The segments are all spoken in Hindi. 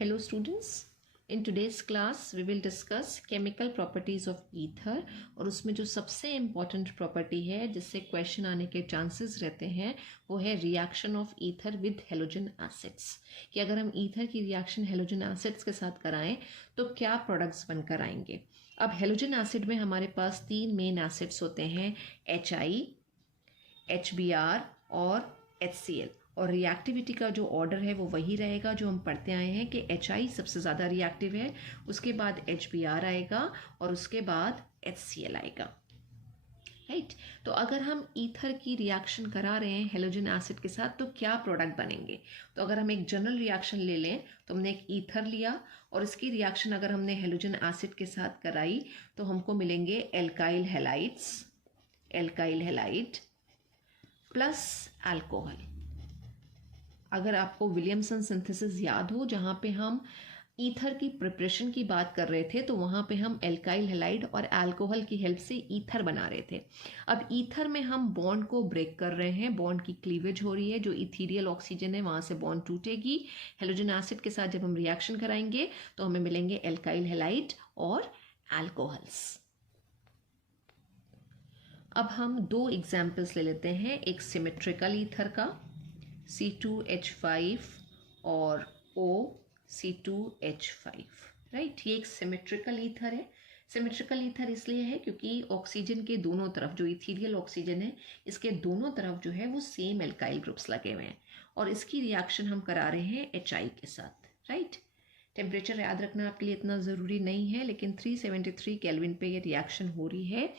Hello students, in today's class we will discuss chemical properties of ether और उसमें जो सबसे important property है जिससे question आने के chances रहते हैं वो है reaction of ether with halogen acids कि अगर हम ether की reaction halogen acids के साथ कराएं तो क्या products बनकर आएंगे। अब halogen acid में हमारे पास तीन main acids होते हैं HI, HBr और HCl और रिएक्टिविटी का जो ऑर्डर है वो वही रहेगा जो हम पढ़ते आए हैं कि HI सबसे ज़्यादा रिएक्टिव है, उसके बाद HBr आएगा और उसके बाद HCl आएगा। राइट तो अगर हम ईथर की रिएक्शन करा रहे हैं हेलोजन एसिड के साथ तो क्या प्रोडक्ट बनेंगे। तो अगर हम एक जनरल रिएक्शन ले लें तो हमने एक ईथर लिया और इसकी रिएक्शन अगर हमने हेलोजन एसिड के साथ कराई तो हमको मिलेंगे एल्काइल हैलाइड प्लस अल्कोहल। अगर आपको विलियमसन सिंथेसिस याद हो जहाँ पे हम ईथर की प्रिपरेशन की बात कर रहे थे तो वहाँ पे हम एल्काइल हैलाइड और अल्कोहल की हेल्प से ईथर बना रहे थे। अब ईथर में हम बॉन्ड को ब्रेक कर रहे हैं, बॉन्ड की क्लीवेज हो रही है, जो इथीरियल ऑक्सीजन है वहाँ से बॉन्ड टूटेगी। हेलोजन एसिड के साथ जब हम रिएक्शन कराएंगे तो हमें मिलेंगे एल्काइल हैलाइड और अल्कोहल्स। अब हम दो एग्जाम्पल्स ले लेते हैं, एक सिमेट्रिकल ईथर का C2H5 और OC2H5। राइट ये एक सिमेट्रिकल ईथर है। सिमेट्रिकल ईथर इसलिए है क्योंकि ऑक्सीजन के दोनों तरफ जो इथीरियल ऑक्सीजन है इसके दोनों तरफ जो है वो सेम एल्काइल ग्रुप्स लगे हुए हैं और इसकी रिएक्शन हम करा रहे हैं HI के साथ। राइट टेम्परेचर याद रखना आपके लिए इतना ज़रूरी नहीं है लेकिन 373 केल्विन पे ये रिएक्शन हो रही है।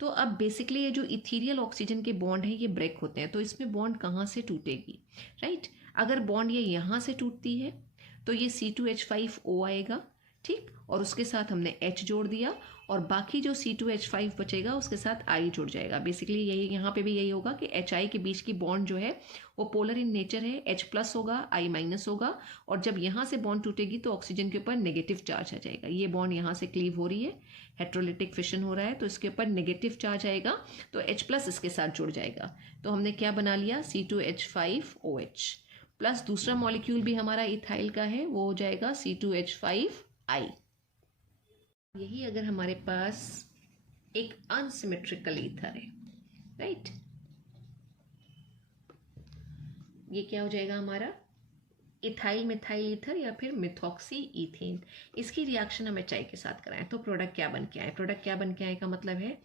तो अब बेसिकली ये जो इथीरियल ऑक्सीजन के बॉन्ड है ये ब्रेक होते हैं तो इसमें बॉन्ड कहाँ से टूटेगी। राइट अगर बॉन्ड ये यहाँ से टूटती है तो ये C2H5O आएगा, ठीक, और उसके साथ हमने H जोड़ दिया और बाकी जो C2H5 बचेगा उसके साथ I जुड़ जाएगा। बेसिकली यही यहाँ पे भी यही होगा कि HI के बीच की बॉन्ड जो है वो पोलर इन नेचर है, H प्लस होगा I माइनस होगा और जब यहाँ से बॉन्ड टूटेगी तो ऑक्सीजन के ऊपर नेगेटिव चार्ज आ जाएगा। ये बॉन्ड यहाँ से क्लीव हो रही है, हेट्रोलिटिक फिशन हो रहा है तो इसके ऊपर नेगेटिव चार्ज आएगा तो H प्लस इसके साथ जुड़ जाएगा। तो हमने क्या बना लिया C2H5OH प्लस दूसरा मॉलिक्यूल भी हमारा इथाइल का है वो हो जाएगा C2H5I। यही अगर हमारे पास एक अनसिमेट्रिकल ईथर है, राइट, ये क्या हो जाएगा हमारा इथाइल मिथाइल ईथर या फिर मिथॉक्सी ईथेन। इसकी रिएक्शन हम HI के साथ कराएं तो प्रोडक्ट क्या बन के आए। प्रोडक्ट क्या बन के आए का मतलब है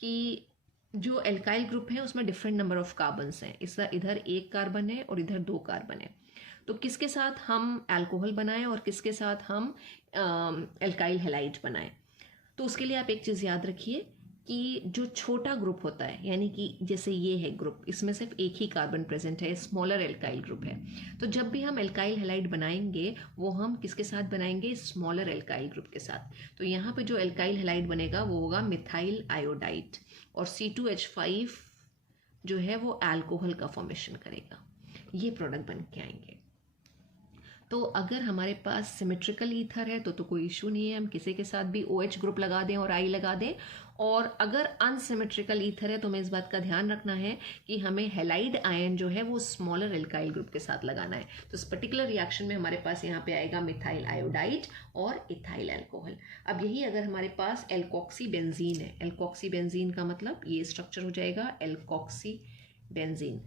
कि जो एल्काइल ग्रुप है उसमें डिफरेंट नंबर ऑफ कार्बन्स हैं। इधर एक कार्बन है और इधर दो कार्बन है तो किसके साथ हम अल्कोहल बनाएं और किसके साथ हम एल्काइल हैलाइड बनाएं। तो उसके लिए आप एक चीज़ याद रखिए कि जो छोटा ग्रुप होता है यानी कि जैसे ये है ग्रुप, इसमें सिर्फ एक ही कार्बन प्रेजेंट है, स्मॉलर एल्काइल ग्रुप है, तो जब भी हम एल्काइल हैलाइड बनाएंगे वो हम किसके साथ बनाएंगे, स्मॉलर एल्काइल ग्रुप के साथ। तो यहाँ पे जो एल्काइल हैलाइड बनेगा वो होगा मिथाइल आयोडाइड और C2H5 जो है वो अल्कोहल का फॉर्मेशन करेगा। ये प्रोडक्ट बन के आएंगे। तो अगर हमारे पास सिमेट्रिकल ईथर है तो कोई इशू नहीं है, हम किसी के साथ भी OH ग्रुप लगा दें और I लगा दें। और अगर अनसिमेट्रिकल ईथर है तो हमें इस बात का ध्यान रखना है कि हमें हैलाइड आयन जो है वो स्मॉलर एल्काइल ग्रुप के साथ लगाना है। तो इस पर्टिकुलर रिएक्शन में हमारे पास यहाँ पे आएगा मिथाइल आयोडाइड और इथाइल अल्कोहल। अब यही अगर हमारे पास एल्कोक्सी बेंजीन है, एल्कोक्सी बेंजीन का मतलब ये स्ट्रक्चर हो जाएगा एल्कोक्सी बेंजीन।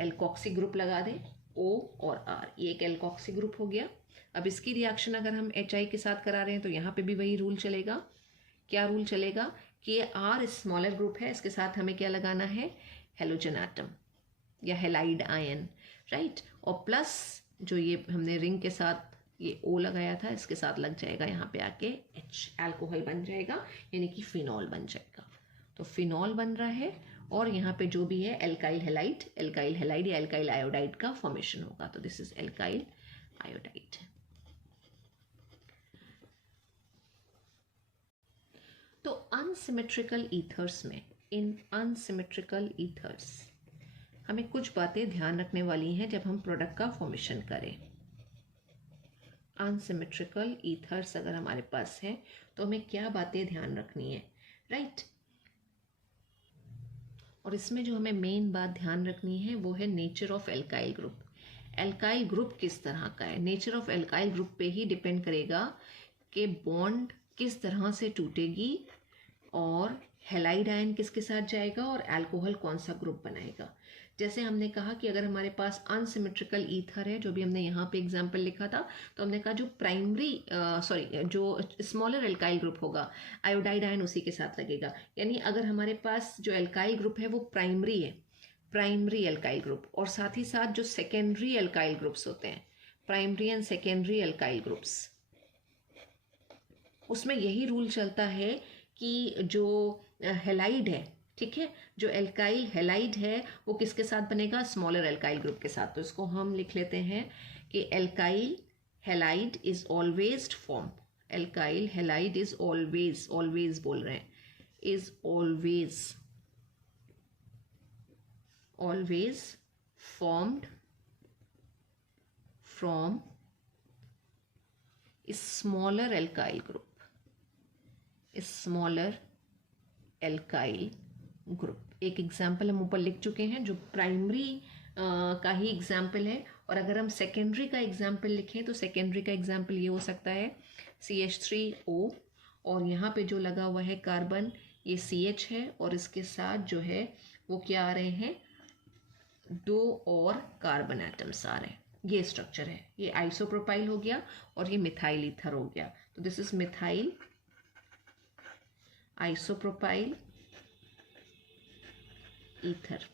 एल्कोक्सी ग्रुप लगा दें O और R, ये एक एल्कोक्सी ग्रुप हो गया। अब इसकी रिएक्शन अगर हम HI के साथ करा रहे हैं तो यहाँ पे भी वही रूल चलेगा। क्या रूल चलेगा कि ये R स्मॉलर ग्रुप है, इसके साथ हमें क्या लगाना है, हेलोजन एटम या हैलाइड आयन, राइट, और प्लस जो ये हमने रिंग के साथ ये O लगाया था इसके साथ लग जाएगा यहाँ पे आके H, अल्कोहल बन जाएगा यानी कि फिनॉल बन जाएगा। तो फिनॉल बन रहा है और यहाँ पे जो भी है एल्काइल हैलाइड या एल्काइल आयोडाइड का फॉर्मेशन होगा। तो दिस इज एल्काइल आयोडाइड। तो अनसिमेट्रिकल ईथर्स में, इन अनसिमेट्रिकल ईथर्स हमें कुछ बातें ध्यान रखने वाली हैं जब हम प्रोडक्ट का फॉर्मेशन करें। अनसिमेट्रिकल ईथर्स अगर हमारे पास है तो हमें क्या बातें ध्यान रखनी है, राइट। और इसमें जो हमें मेन बात ध्यान रखनी है वो है nature of alkyl group. Alkyl group किस तरह का है, नेचर ऑफ एल्काइल ग्रुप पे ही डिपेंड करेगा कि बॉन्ड किस तरह से टूटेगी और हैलाइड आयन किसके साथ जाएगा और अल्कोहल कौन सा ग्रुप बनाएगा। जैसे हमने कहा कि अगर हमारे पास अनसिमेट्रिकल ईथर है, जो भी हमने यहाँ पे एग्जांपल लिखा था, तो हमने कहा जो जो स्मॉलर एल्काइल ग्रुप होगा आयोडाइड आयन उसी के साथ लगेगा। यानी अगर हमारे पास जो एल्काइल ग्रुप है वो प्राइमरी है, प्राइमरी एल्काइल ग्रुप, और साथ ही साथ जो सेकेंडरी एल्काइल ग्रुप्स होते हैं, primary and secondary alkyl groups, उसमें यही रूल चलता है कि जो हेलाइड है, ठीक है, जो एल्काइल हेलाइड है वो किसके साथ बनेगा, स्मॉलर एल्काइल ग्रुप के साथ। तो इसको हम लिख लेते हैं कि alkyl halide is always form, alkyl halide is always, always बोल रहे हैं, is always formed from smaller alkyl group, smaller alkyl group। एक एग्जाम्पल हम ऊपर लिख चुके हैं जो प्राइमरी का ही एग्जाम्पल है, और अगर हम सेकेंडरी का एग्जाम्पल लिखें तो सेकेंडरी का एग्जाम्पल ये हो सकता है CH3O, और यहाँ पे जो लगा हुआ है कार्बन ये CH है, और इसके साथ जो है वो क्या आ रहे हैं, 2 और कार्बन एटम्स आ रहे हैं। ये स्ट्रक्चर है, ये आइसोप्रोपाइल हो गया और ये मिथाइल ईथर हो गया। तो this is methyl isopropyl ether,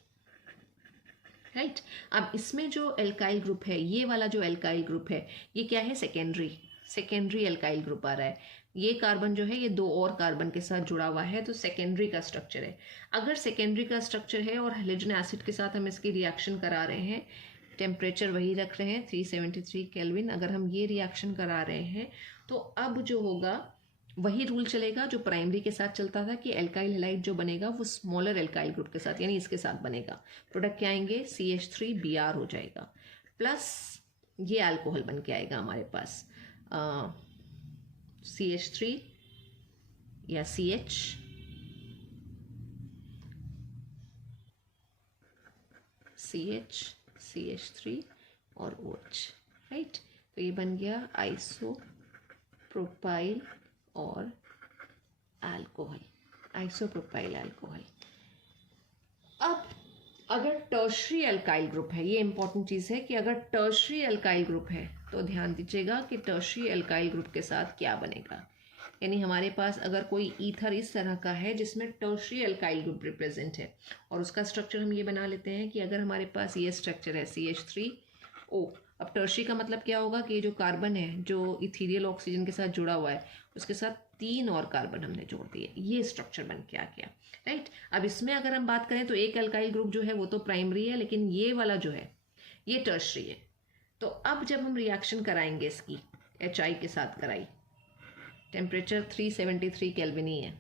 right. अब इसमें जो एल्काइल ग्रुप है, ये वाला जो एल्काइल ग्रुप है ये क्या है, सेकेंडरी एल्काइल ग्रुप आ रहा है। ये कार्बन जो है ये 2 और कार्बन के साथ जुड़ा हुआ है, तो सेकेंडरी का स्ट्रक्चर है। अगर सेकेंडरी का स्ट्रक्चर है और हाइड्रोजन एसिड के साथ हम इसकी रिएक्शन करा रहे हैं, टेम्परेचर वही रख रहे हैं 373 केल्विन, अगर हम ये रिएक्शन करा रहे हैं तो अब जो होगा वही रूल चलेगा जो प्राइमरी के साथ चलता था कि एल्काइल हेलाइड जो बनेगा वो स्मॉलर एल्काइल ग्रुप के साथ, यानी इसके साथ बनेगा। प्रोडक्ट क्या आएंगे, CH3Br हो जाएगा, प्लस ये अल्कोहल बन के आएगा हमारे पास CH3 या CH3 और OH, राइट। तो ये बन गया आइसोप्रोपाइल और अल्कोहल, आइसोप्रोपाइल अल्कोहल। अब अगर टर्शरी एल्काइल ग्रुप है, ये इंपॉर्टेंट चीज़ है कि अगर टर्शरी एल्काइल ग्रुप है तो ध्यान दीजिएगा कि टर्शरी एल्काइल ग्रुप के साथ क्या बनेगा। यानी हमारे पास अगर कोई ईथर इस तरह का है जिसमें टर्शरी एल्काइल ग्रुप रिप्रेजेंट है, और उसका स्ट्रक्चर हम ये बना लेते हैं कि अगर हमारे पास ये स्ट्रक्चर है CH3O, अब टर्शरी का मतलब क्या होगा कि जो कार्बन है जो इथीरियल ऑक्सीजन के साथ जुड़ा हुआ है उसके साथ 3 और कार्बन हमने जोड़ दिए, ये स्ट्रक्चर बन के आ गया, राइट। अब इसमें अगर हम बात करें तो एक एल्काइल ग्रुप जो है वो तो प्राइमरी है, लेकिन ये वाला जो है ये टर्शरी है। तो अब जब हम रिएक्शन कराएंगे इसकी HI के साथ कराई, टेम्परेचर 373 केल्विन ही है,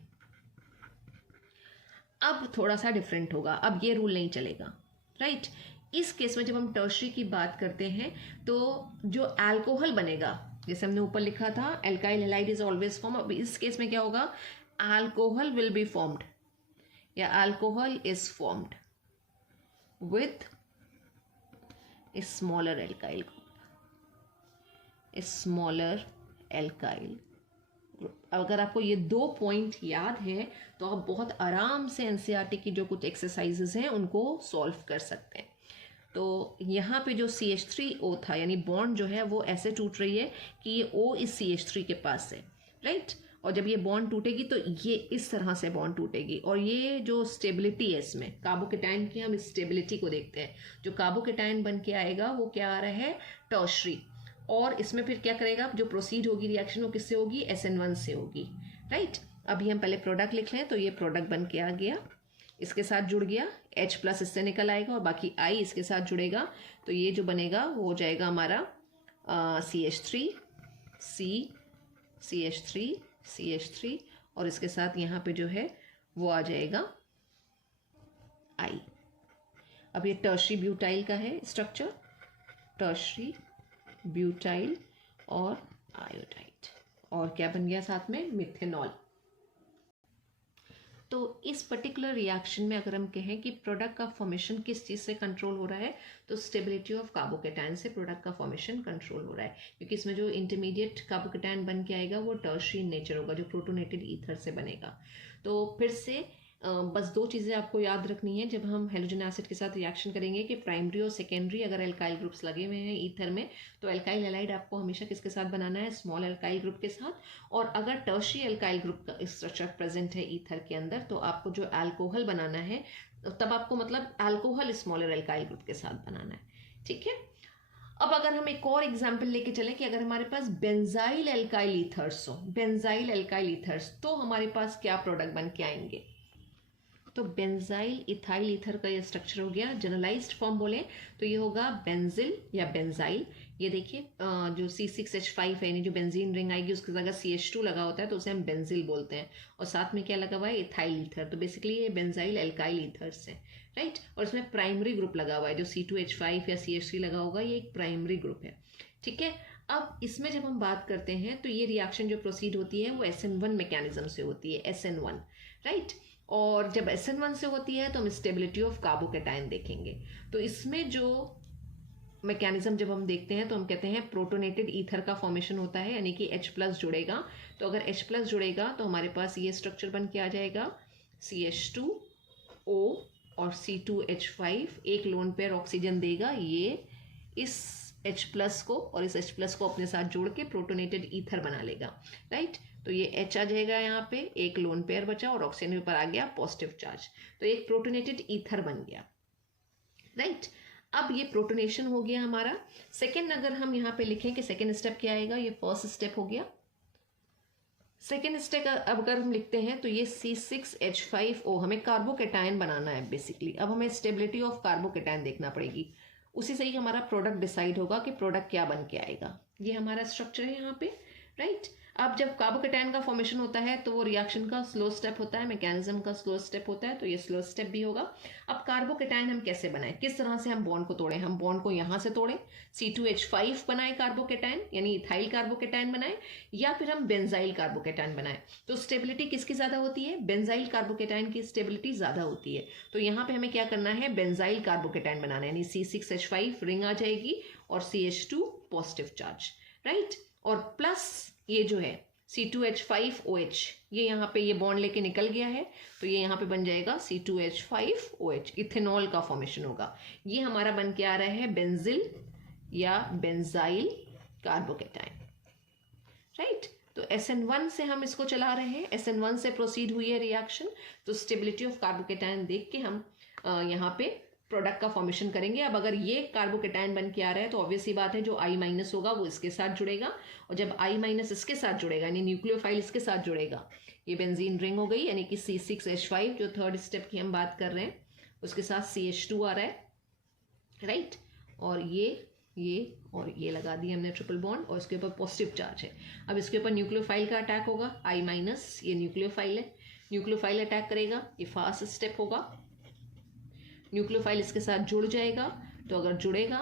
अब थोड़ा सा डिफरेंट होगा, अब ये रूल नहीं चलेगा, राइट। इस केस में जब हम टर्शरी की बात करते हैं तो जो अल्कोहल बनेगा, जैसे हमने ऊपर लिखा था alkyl halide is always form, अब इस केस में क्या होगा, अल्कोहल विल बी फॉर्म्ड या alcohol is formed with a smaller alkyl group, smaller alkyl group. अगर आपको ये 2 पॉइंट याद है तो आप बहुत आराम से एनसीईआरटी की जो कुछ एक्सरसाइजेज हैं उनको सॉल्व कर सकते हैं। तो यहाँ पे जो CH3O था, यानी बॉन्ड जो है वो ऐसे टूट रही है कि ये O इस CH3 के पास है, राइट। और जब ये बॉन्ड टूटेगी तो ये इस तरह से बॉन्ड टूटेगी, और ये जो स्टेबिलिटी है इसमें कार्बोकेटाइन की, हम स्टेबिलिटी को देखते हैं, जो कार्बोकेटाइन बन के आएगा वो क्या आ रहा है, टर्शरी। और इसमें फिर क्या करेगा, जो प्रोसीड होगी रिएक्शन वो किससे होगी, SN1 से होगी, राइट। अभी हम पहले प्रोडक्ट लिख लें, तो ये प्रोडक्ट बन के आ गया, इसके साथ जुड़ गया, H प्लस इससे निकल आएगा और बाकी I इसके साथ जुड़ेगा, तो ये जो बनेगा वो हो जाएगा हमारा CH3 और इसके साथ यहाँ पे जो है वो आ जाएगा I। अब ये टर्शरी ब्यूटाइल का है स्ट्रक्चर, टर्शरी ब्यूटाइल और आयोडाइड, और क्या बन गया साथ में, मिथेनॉल। तो इस पर्टिकुलर रिएक्शन में अगर हम कहें कि प्रोडक्ट का फॉर्मेशन किस चीज़ से कंट्रोल हो रहा है, तो स्टेबिलिटी ऑफ कार्बोकेटायन से प्रोडक्ट का फॉर्मेशन कंट्रोल हो रहा है, क्योंकि इसमें जो इंटरमीडिएट कार्बोकेटायन बन के आएगा वो टर्शियरी नेचर होगा, जो प्रोटोनेटेड ईथर से बनेगा। तो फिर से बस दो चीज़ें आपको याद रखनी है जब हम हेलोजन एसिड के साथ रिएक्शन करेंगे कि प्राइमरी और सेकेंडरी अगर एल्काइल ग्रुप्स लगे हुए हैं ईथर में, तो एल्काइल हैलाइड आपको हमेशा किसके साथ बनाना है, स्मॉल एल्काइल ग्रुप के साथ। और अगर टर्शियरी एल्काइल ग्रुप का स्ट्रक्चर प्रेजेंट है ईथर के अंदर, तो आपको जो अल्कोहल बनाना है तब आपको मतलब अल्कोहल स्मॉलर एल्काइल ग्रुप के साथ बनाना है। ठीक है, अब अगर हम एक और एग्जाम्पल लेके चले कि अगर हमारे पास बेंजाइल एल्काइल ईथर्स हो, बेंजाइल एल्काइल ईथर्स, तो हमारे पास क्या प्रोडक्ट बन के आएंगे। तो बेंजाइल इथाइल ईथर का ये स्ट्रक्चर हो गया। जनरलाइज्ड फॉर्म बोले तो ये होगा बेंजिल या बेंजाइल। ये देखिए जो C6H5 है, यानी जो बेंजीन रिंग आएगी उसकी जगह CH2 लगा होता है तो उसे हम बेंजिल बोलते हैं, और साथ में क्या लगा हुआ है, इथाइल ईथर। तो बेसिकली ये बेंजाइल एल्काइल ईथर्स है, राइट। और इसमें प्राइमरी ग्रुप लगा हुआ है, जो C2H5 या CH3 लगा होगा, ये एक प्राइमरी ग्रुप है। ठीक है, अब इसमें जब हम बात करते हैं तो ये रिएक्शन जो प्रोसीड होती है वो SN1 मैकेनिज्म से होती है, SN1, राइट। और जब SN1 से होती है तो हम स्टेबिलिटी ऑफ कार्बोकेटायन देखेंगे। तो इसमें जो मैकेनिज्म जब हम देखते हैं तो हम कहते हैं प्रोटोनेटेड ईथर का फॉर्मेशन होता है, यानी कि H+ जुड़ेगा। तो अगर H+ जुड़ेगा तो हमारे पास ये स्ट्रक्चर बन के आ जाएगा, CH2O और C2H5, एक लोन पेयर ऑक्सीजन देगा, ये इस H+ को और इस H+ को अपने साथ जोड़ के प्रोटोनेटेड ईथर बना लेगा, राइट। तो ये H आ जाएगा, यहाँ पे एक लोन पेयर बचा और ऑक्सीजन के ऊपर आ गया पॉजिटिव चार्ज, तो एक प्रोटोनेटेड ईथर बन गया, राइट। अब ये प्रोटोनेशन हो गया हमारा। सेकेंड अगर हम यहाँ पे लिखें कि सेकेंड स्टेप क्या आएगा, ये फर्स्ट स्टेप हो गया। सेकेंड स्टेप अब अगर हम लिखते हैं तो ये C6H5O, हमें कार्बोकेटायन बनाना है बेसिकली। अब हमें स्टेबिलिटी ऑफ कार्बोकेटायन देखना पड़ेगी, उसी से ही हमारा प्रोडक्ट डिसाइड होगा कि प्रोडक्ट क्या बन के आएगा। ये हमारा स्ट्रक्चर है यहाँ पे, राइट। अब जब कार्बोकेटायन का फॉर्मेशन होता है तो वो रिएक्शन का स्लो स्टेप होता है, मैकेनिज्म का स्लो स्टेप होता है, तो ये स्लो स्टेप भी होगा। अब कार्बोकेटायन हम कैसे बनाएं, किस तरह से हम बॉन्ड को तोड़ें, हम बॉन्ड को यहाँ से तोड़ें, C2H5 बनाएं कार्बोकेटायन, यानी इथाइल कार्बोकेटायन बनाएं, या फिर हम बेंजाइल कार्बोकेटायन बनाएं। तो स्टेबिलिटी किसकी ज्यादा होती है, बेंजाइल कार्बोकेटायन की स्टेबिलिटी ज्यादा होती है। तो यहाँ पे हमें क्या करना है, बेंजाइल कार्बोकेटायन बनाना है, यानी C6H5 रिंग आ जाएगी और CH2 पॉजिटिव चार्ज, राइट। और प्लस ये जो है C2H5OH, ये यहाँ पे ये बॉन्ड लेके निकल गया है, तो ये यहाँ पे बन जाएगा C2H5OH, इथेनॉल का फॉर्मेशन होगा। ये हमारा बन के आ रहा है बेंजिल या बेंजाइल कार्बोकेटायन, राइट। तो SN1 से हम इसको चला रहे हैं, SN1 से प्रोसीड हुई है रिएक्शन। तो स्टेबिलिटी ऑफ कार्बोकेटायन देख के हम यहाँ पे प्रोडक्ट का फॉर्मेशन करेंगे। अब अगर ये कार्बोकेटायन बन के आ रहा है तो ऑब्वियस ही बात है जो I- होगा वो इसके साथ जुड़ेगा, और जब I- इसके साथ जुड़ेगा यानी न्यूक्लियोफाइल इसके साथ जुड़ेगा, ये बेंजीन रिंग हो गई, यानी कि C6H5 जो थर्ड स्टेप की हम बात कर रहे हैं उसके साथ CH2 आ रहा है, राइट। और ये और ये लगा दिया हमने ट्रिपल बॉन्ड, और इसके ऊपर पॉजिटिव चार्ज है। अब इसके ऊपर न्यूक्लियोफाइल का अटैक होगा, I-, ये न्यूक्लियोफाइल है, न्यूक्लियोफाइल अटैक करेगा, ये फास्ट स्टेप होगा, न्यूक्लियोफाइल इसके साथ जुड़ जाएगा। तो अगर जुड़ेगा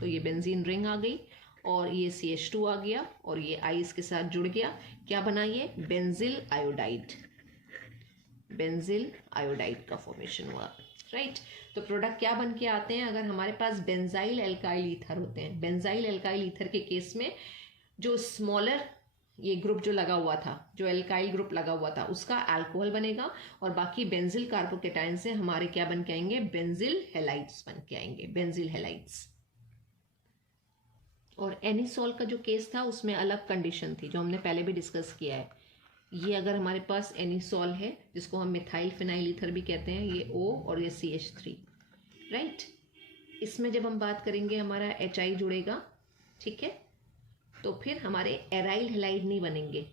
तो ये बेंजीन रिंग आ गई और ये CH2 आ गया और ये I इसके साथ जुड़ गया, क्या बना ये बेंजिल आयोडाइड, बेंजिल आयोडाइड का फॉर्मेशन हुआ, राइट। तो प्रोडक्ट क्या बन के आते हैं, अगर हमारे पास बेंजाइल एल्काइल ईथर होते हैं, बेंजाइल एल्काइल ईथर के केस में जो स्मॉलर ये ग्रुप जो लगा हुआ था, जो एल्काइल ग्रुप लगा हुआ था, उसका अल्कोहल बनेगा, और बाकी बेंजिल कार्बोकेटायन से हमारे क्या बन के आएंगे, बेंजिल हैलाइड्स बन के आएंगे, बेंजिल हैलाइड्स। और एनिसोल का जो केस था उसमें अलग कंडीशन थी जो हमने पहले भी डिस्कस किया है। ये अगर हमारे पास एनिसोल है जिसको हम मिथाइल फिनाइल ईथर भी कहते हैं, ये O और ये CH3, राइट। इसमें जब हम बात करेंगे हमारा HI जुड़ेगा, ठीक है, तो फिर हमारे एराइल हैलाइड नहीं बनेंगे,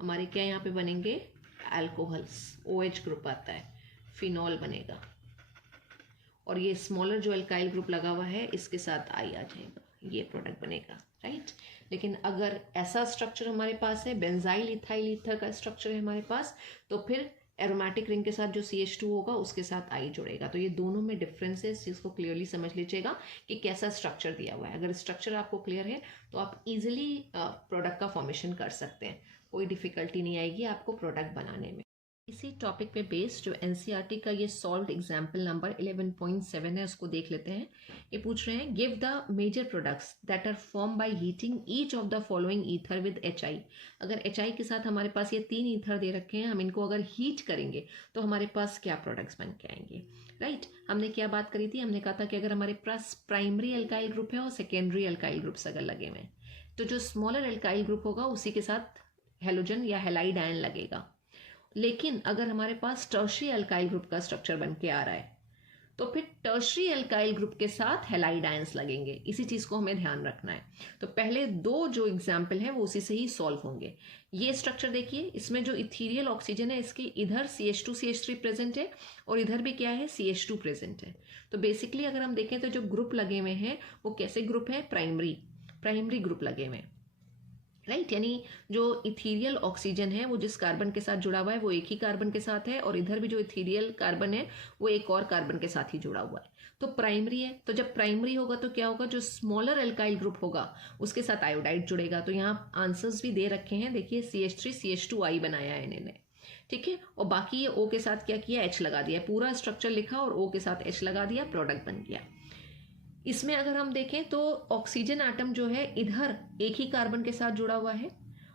हमारे क्या यहाँ पे बनेंगे अल्कोहल्स, OH ग्रुप आता है, फिनॉल बनेगा, और ये स्मॉलर जो अल्काइल ग्रुप लगा हुआ है इसके साथ I आ जाएगा, ये प्रोडक्ट बनेगा, राइट। लेकिन अगर ऐसा स्ट्रक्चर हमारे पास है, बेंजाइल इथाइल ईथर का स्ट्रक्चर है हमारे पास, तो फिर एरोमेटिक रिंग के साथ जो CH2 होगा उसके साथ I जुड़ेगा। तो ये दोनों में डिफरेंस है, इस चीज़ को क्लियरली समझ लीजिएगा कि कैसा स्ट्रक्चर दिया हुआ है। अगर स्ट्रक्चर आपको क्लियर है तो आप इजीली प्रोडक्ट का फॉर्मेशन कर सकते हैं, कोई डिफिकल्टी नहीं आएगी आपको प्रोडक्ट बनाने में। इसी टॉपिक पे बेस्ड जो एनसीईआरटी का ये सॉल्व्ड एग्जाम्पल नंबर 11.7 है उसको देख लेते हैं। ये पूछ रहे हैं give the major products that are form by heating each of the following either with HI। अगर HI के साथ हमारे पास ये 3 ईथर दे रखे हैं, हम इनको अगर हीट करेंगे तो हमारे पास क्या प्रोडक्ट्स बन के आएंगे। राइट, हमने क्या बात करी थी, हमने कहा था कि अगर हमारे पास प्राइमरी अल्काइल ग्रुप है और सेकेंडरी अल्काइल ग्रुप्स अगर लगे हुए हैं तो जो स्मॉलर अल्काइल ग्रुप होगा उसी के साथ हेलोजन या हेलाइड आयन लगेगा। लेकिन अगर हमारे पास टर्शरी अल्काइल ग्रुप का स्ट्रक्चर बन के आ रहा है तो फिर टर्शरी अल्काइल ग्रुप के साथ हेलाइड आयंस लगेंगे। इसी चीज को हमें ध्यान रखना है। तो पहले दो जो एग्जाम्पल है वो उसी से ही सॉल्व होंगे। ये स्ट्रक्चर देखिए, इसमें जो इथीरियल ऑक्सीजन है इसके इधर CH2 CH3 प्रेजेंट है और इधर भी क्या है CH2 प्रेजेंट है। तो बेसिकली अगर हम देखें तो जो ग्रुप लगे हुए हैं वो कैसे ग्रुप है, प्राइमरी ग्रुप लगे हुए हैं। राइट, यानी जो इथीरियल ऑक्सीजन है वो जिस कार्बन के साथ जुड़ा हुआ है वो एक ही कार्बन के साथ है और इधर भी जो इथीरियल कार्बन है वो एक और कार्बन के साथ ही जुड़ा हुआ है। तो प्राइमरी है, तो जब प्राइमरी होगा तो क्या होगा, जो स्मॉलर अल्काइल ग्रुप होगा उसके साथ आयोडाइड जुड़ेगा। तो यहाँ आंसर्स भी दे रखे हैं, देखिए CH3 CH2I बनाया है इन्होंने, ठीक है। और बाकी ये O के साथ क्या किया, H लगा दिया, पूरा स्ट्रक्चर लिखा और O के साथ H लगा दिया, प्रोडक्ट बन गया। इसमें अगर हम देखें तो ऑक्सीजन एटम जो है इधर एक ही कार्बन के साथ जुड़ा हुआ है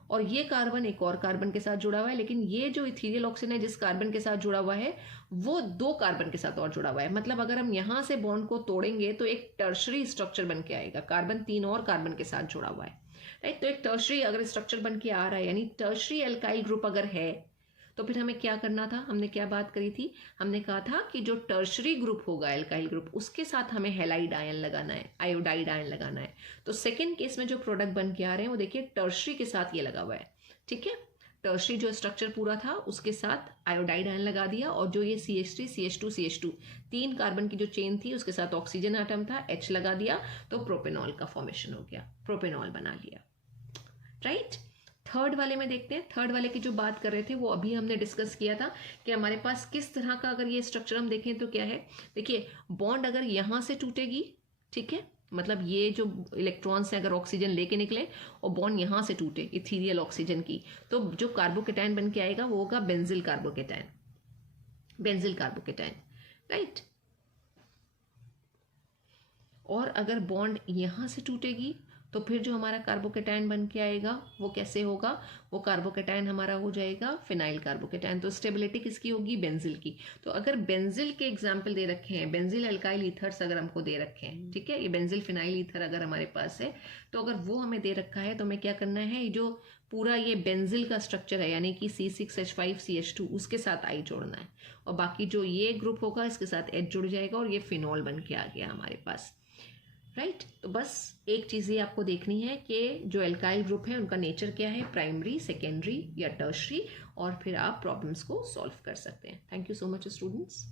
और ये कार्बन एक और कार्बन के साथ जुड़ा हुआ है, लेकिन ये जो इथीरियल ऑक्सीजन है जिस कार्बन के साथ जुड़ा हुआ है वो 2 कार्बन के साथ और जुड़ा हुआ है। मतलब अगर हम यहां से बॉन्ड को तोड़ेंगे तो एक टर्शरी स्ट्रक्चर बन के आएगा, कार्बन 3 और कार्बन के साथ जुड़ा हुआ है। राइट, तो एक टर्शरी अगर स्ट्रक्चर बन के आ रहा है यानी टर्शरी अल्काइल ग्रुप अगर है तो फिर हमें क्या करना था, हमने क्या बात करी थी, हमने कहा था कि जो टर्शरी ग्रुप होगा अल्काइल ग्रुप उसके साथ हमें हेलाइड आयन लगाना है, आयोडाइड आयन लगाना है। तो सेकेंड केस में जो प्रोडक्ट बन के आ रहे हैं वो देखिए टर्शरी के साथ ये लगा हुआ है, ठीक है। टर्शरी जो स्ट्रक्चर पूरा था उसके साथ आयोडाइड आयन लगा दिया और जो ये CH3 CH2 CH2 3 कार्बन की जो चेन थी उसके साथ ऑक्सीजन एटम था, H लगा दिया तो प्रोपेनॉल का फॉर्मेशन हो गया, प्रोपेनॉल बना लिया। राइट, थर्ड वाले में देखते हैं। थर्ड वाले की जो बात कर रहे थे वो अभी हमने डिस्कस किया था कि हमारे पास किस तरह का अगर ये स्ट्रक्चर हम देखें तो क्या है, देखिए बॉन्ड अगर यहां से टूटेगी, ठीक है, मतलब ये जो इलेक्ट्रॉन्स हैं अगर ऑक्सीजन लेके निकले और बॉन्ड यहां से टूटे इथीरियल ऑक्सीजन की, तो जो कार्बोकेटाइन बन के आएगा वो होगा बेंजिल कार्बोकेटाइन, राइट। और अगर बॉन्ड यहां से टूटेगी तो फिर जो हमारा कार्बोकेटाइन बन के आएगा वो कैसे होगा, वो कार्बोकेटाइन हमारा हो जाएगा फिनाइल कार्बोकेटाइन। तो स्टेबिलिटी किसकी होगी, बेंजिल की। तो अगर बेंजिल के एग्जाम्पल दे रखे हैं, बेंजिल अल्काइल ईथर्स अगर हमको दे रखे हैं, ठीक है, ये बेंजिल फिनाइल ईथर अगर हमारे पास है तो अगर वो हमें दे रखा है तो हमें क्या करना है, ये जो पूरा ये बेंजिल का स्ट्रक्चर है यानी कि C6H5CH2 उसके साथ I जोड़ना है और बाकी जो ये ग्रुप होगा इसके साथ H जुड़ जाएगा और ये फिनॉल बन के आ गया हमारे पास। राइट, तो बस एक चीज़ ये आपको देखनी है कि जो एल्काइल ग्रुप है उनका नेचर क्या है, प्राइमरी, सेकेंडरी या टर्शरी, और फिर आप प्रॉब्लम्स को सॉल्व कर सकते हैं। Thank you so much students.